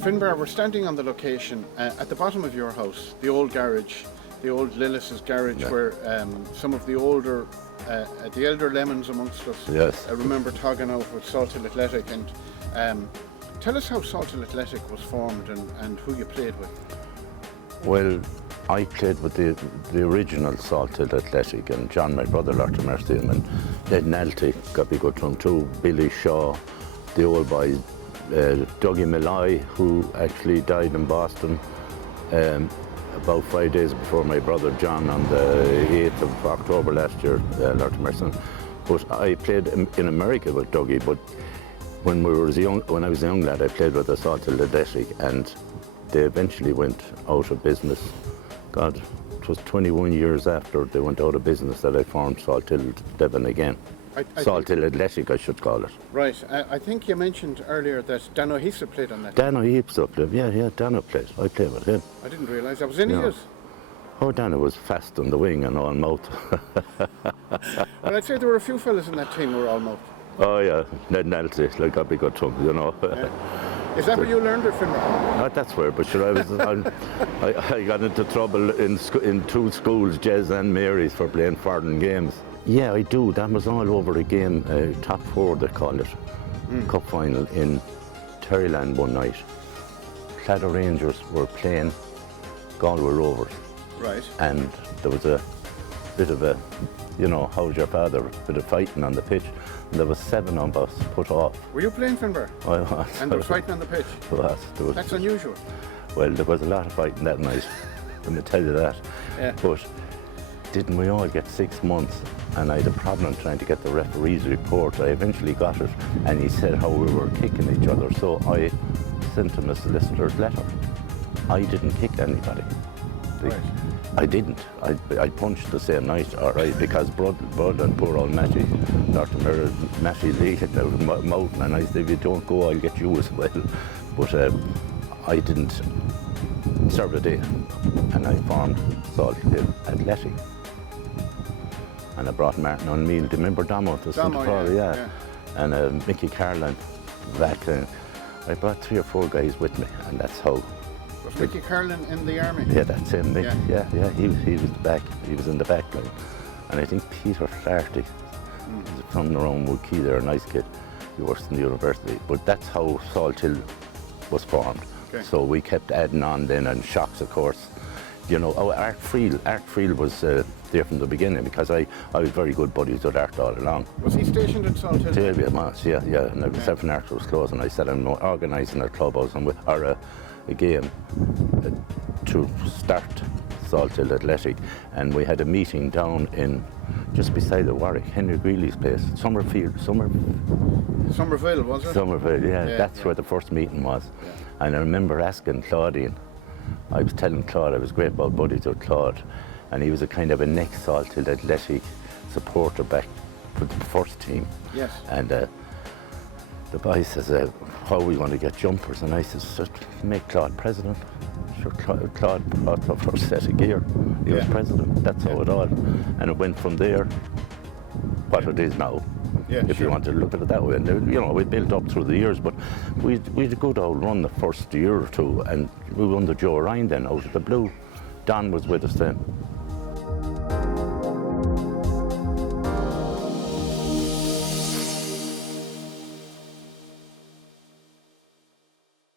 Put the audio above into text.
Finbarr, we're standing on the location at the bottom of your house, the old garage, the old Lillis's garage, where some of the older, the elder lemons amongst us, remember togging out with Salthill Athletic. And tell us how Salthill Athletic was formed and who you played with. Well, I played with the original Salthill Athletic, and John, my brother, Lord mercy him, and Ned Nalty, got me good from too, Billy Shaw, the old boy, Dougie Malloy, who actually died in Boston about 5 days before my brother John on the 8th of October last year, Lord mercy. But I played in America with Dougie, but when I was a young lad, I played with the Salthill Athletic, and they eventually went out of business. God, it was 21 years after they went out of business that I formed Salthill Devon again. Salthill Athletic, I should call it. Right. I think you mentioned earlier that Dan O'Heapsop played on that. Dan O'Heapsop, yeah, Dan played. I played with him. I didn't realise that was any use. Oh, Dan was fast on the wing and all mouth. Well, I'd say there were a few fellas in that team who were all mouth. Oh yeah, Ned Nalty, like got me good tongue, you know. Yeah. Is that what you learned at Finbarr? Not that's where, but sure, I got into trouble in two schools, Jez and Mary's, for playing foreign games. Yeah, I do. That was all over again. Top four, they call it. Cup final in Terryland one night. Cladder Rangers were playing Galway Rovers. Right. And there was a bit of a, you know, how's your father? A bit of fighting on the pitch. And there was 7 of us put off. Were you playing Finbarr? I was. And there was fighting on the pitch? There was. That's unusual. Well, there was a lot of fighting that night, let me tell you that. Yeah. But didn't we all get 6 months? And I had a problem trying to get the referee's report. I eventually got it, and he said how we were kicking each other. So I sent him a solicitor's letter. I didn't kick anybody. Right. I didn't. I punched the same night, all right, because Brod and poor old Matty, Dr. Matty Lee had the mountain, and I said, if you don't go, I'll get you as well. But I didn't serve a day, and I formed Salthill Athletic. And I brought Martin O'Neill. Do you remember Damo? Yeah. And Mickey Carlin back then. I brought 3 or 4 guys with me, and that's how. Was Mickey Carlin in the army? Yeah, that's him, Mick. Yeah. He was back. He was in the back line. And I think Peter Flaherty, from the own Wood Key there, a nice kid. He works in the university. But that's how Salthill was formed. Okay. So we kept adding on then, and Shocks, of course. You know, Art Friel was there from the beginning, because I was very good buddies with Art all along. Was he stationed in Salthill? Yeah. And I was seven Art was close, and I said I'm organising a clubhouse and a game to start Salthill Athletic, and we had a meeting down in just beside the Warwick, Henry Greeley's place, Somerville, was it? Somerville, yeah. That's where the first meeting was. Yeah. And I remember asking Claudine. I was telling Claude I was great about buddies with Claude, and he was a kind of a next Salthill Athletic supporter back for the first team. Yes. And the boy says, how are we going to get jumpers? And I said, make Claude president. Sure, Claude brought the first set of gear. He was president. That's how it all. And it went from there, what it is now. Yeah, if you want to look at it that way. And, you know, we built up through the years, but we had a good old run the first year or two, and we won the Joe Ryan then out of the blue. Don was with us then.